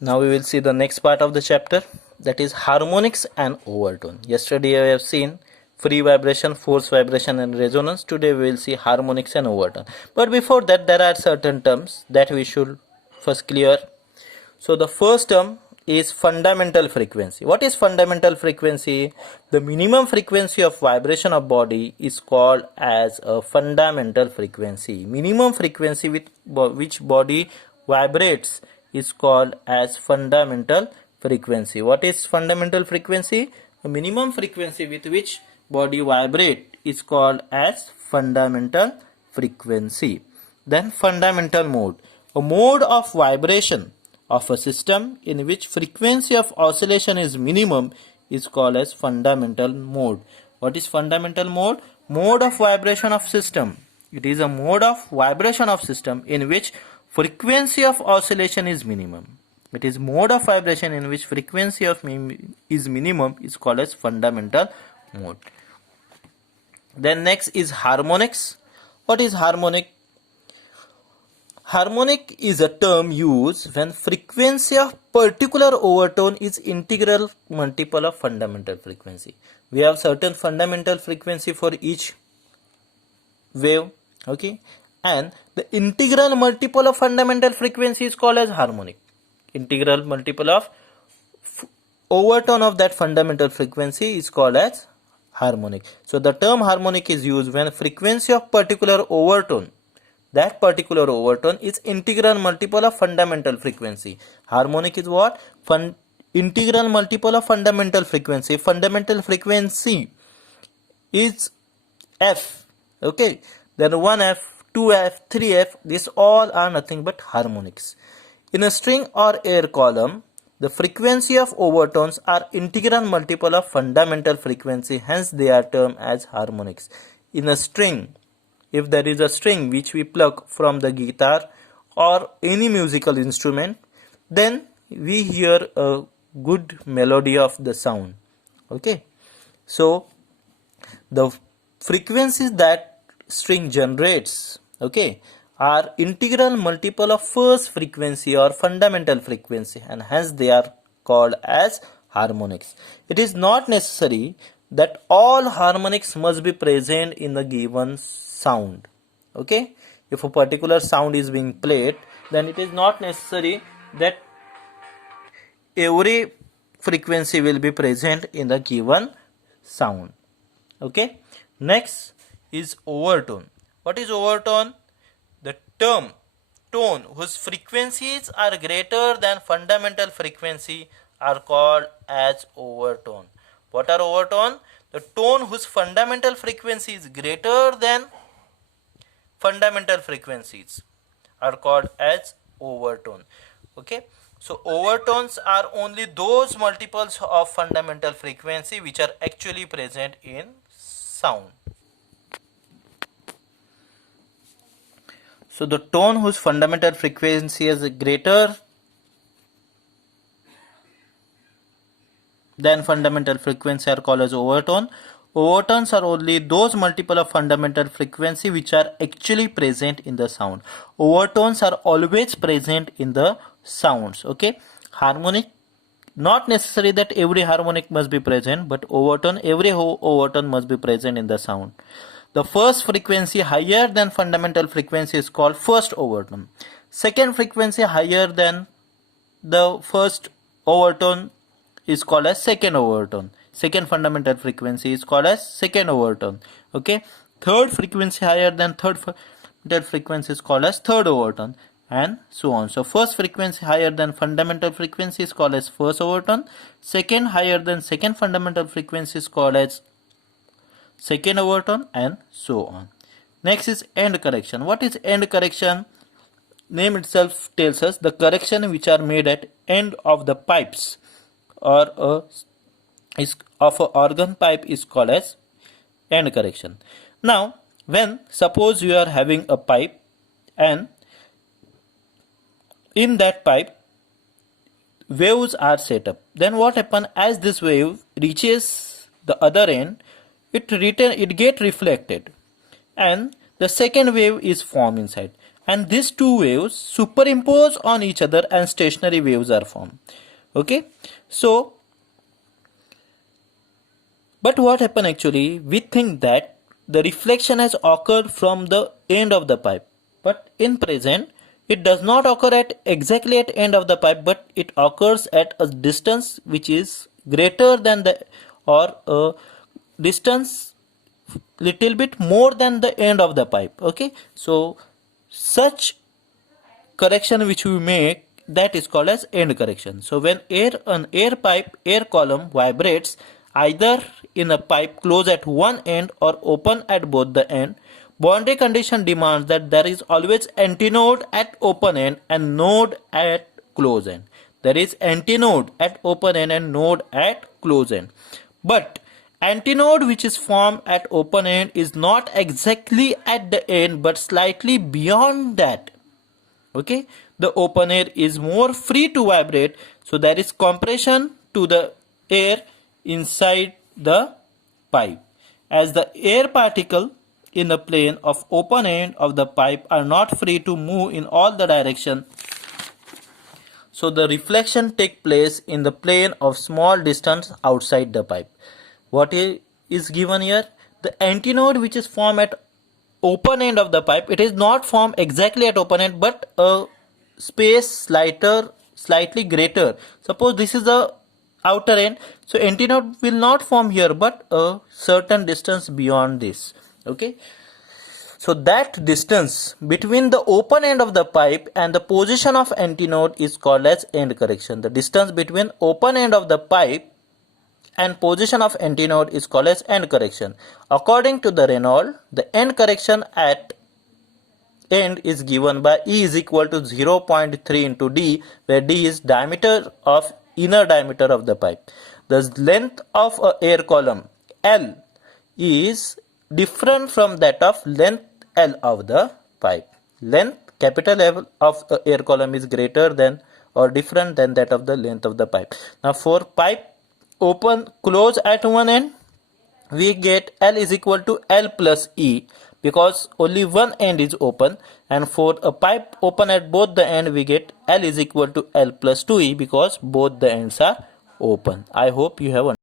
Now we will see the next part of the chapter, that is harmonics and overtone. Yesterday we have seen free vibration, force vibration and resonance. Today we will see harmonics and overtone. But before that, there are certain terms that we should first clear. So the first term is fundamental frequency. What is fundamental frequency? The minimum frequency of vibration of body is called as a fundamental frequency. Minimum frequency with which body vibrates is called as fundamental frequency. What is fundamental frequency? The minimum frequency with which body vibrate is called as fundamental frequency. Then fundamental mode. A mode of vibration of a system in which frequency of oscillation is minimum is called as fundamental mode. What is fundamental mode? Mode of vibration of system. It is a mode of vibration of system in which frequency of oscillation is minimum. It is mode of vibration in which frequency of is minimum is called as fundamental mode. Then next is harmonics. What is harmonic? Harmonic is a term used when frequency of particular overtone is integral multiple of fundamental frequency. We have certain fundamental frequency for each wave, okay, and the integral multiple of fundamental frequency is called as harmonic. Integral multiple of overtone of that fundamental frequency is called as harmonic. So the term harmonic is used when frequency of particular overtone, that particular overtone is integral multiple of fundamental frequency. Harmonic is what? Integral multiple of fundamental frequency. Fundamental frequency is F. Okay. Then 1F, 2F, 3F. These all are nothing but harmonics. In a string or air column, the frequency of overtones are integral multiple of fundamental frequency. Hence they are termed as harmonics. In a string, if there is a string which we pluck from the guitar or any musical instrument, then we hear a good melody of the sound. Okay, so the frequencies that string generates, okay, are integral multiple of first frequency or fundamental frequency, and hence they are called as harmonics. It is not necessary that all harmonics must be present in the given sound. Okay, if a particular sound is being played, then it is not necessary that every frequency will be present in the given sound. Okay, next is overtone. What is overtone? The term tone whose frequencies are greater than fundamental frequency are called as overtone. What are overtone? The tone whose fundamental frequency is greater than fundamental frequencies are called as overtone. Okay, so overtones are only those multiples of fundamental frequency which are actually present in sound. So the tone whose fundamental frequency is greater than fundamental frequency are called as overtone. Overtones are only those multiple of fundamental frequency which are actually present in the sound. Overtones are always present in the sounds. Okay, harmonic, not necessary that every harmonic must be present, but overtone, every overtone must be present in the sound. The first frequency higher than fundamental frequency is called first overtone. Second frequency higher than the first overtone is called as second overtone. Second fundamental frequency is called as second overtone. Okay, third frequency higher than third fundamental frequency is called as third overtone, and so on. So first frequency higher than fundamental frequency is called as first overtone. Second higher than second fundamental frequency is called as second overtone, and so on. Next is end correction. What is end correction? Name itself tells us the correction which are made at end of the pipes or of an organ pipe is called as end correction. Now, when suppose you are having a pipe and in that pipe waves are set up, then what happens? As this wave reaches the other end, it get reflected and the second wave is formed inside, and these two waves superimpose on each other and stationary waves are formed. Okay, so but what happened actually, we think that the reflection has occurred from the end of the pipe, but in present it does not occur at exactly at end of the pipe, but it occurs at a distance which is greater than the, or a distance little bit more than the end of the pipe. Okay, so such correction which we make, that is called as end correction. So when an air pipe air column vibrates either in a pipe closed at one end or open at both the end, boundary condition demands that there is always antinode at open end and node at close end. There is antinode at open end and node at close end. But antinode which is formed at open end is not exactly at the end but slightly beyond that. Okay, the open air is more free to vibrate, so there is compression to the air inside the pipe, as the air particle in the plane of open end of the pipe are not free to move in all the direction, so the reflection take place in the plane of small distance outside the pipe. What is given here? The antinode which is formed at open end of the pipe, it is not formed exactly at open end but a space slightly greater. Suppose this is the outer end, so antinode will not form here but a certain distance beyond this. Okay, so that distance between the open end of the pipe and the position of antinode is called as end correction. The distance between open end of the pipe and position of antinode is called as end correction. According to the Reynolds, the end correction at end is given by E is equal to 0.3 into D, where D is diameter of inner diameter of the pipe. The length of a air column L is different from that of length L of the pipe. Length capital L of a air column is greater than or different than that of the length of the pipe. Now for pipe open close at one end, we get L is equal to L plus E because only one end is open, and for a pipe open at both the end we get L is equal to L plus 2E because both the ends are open. I hope you have understood.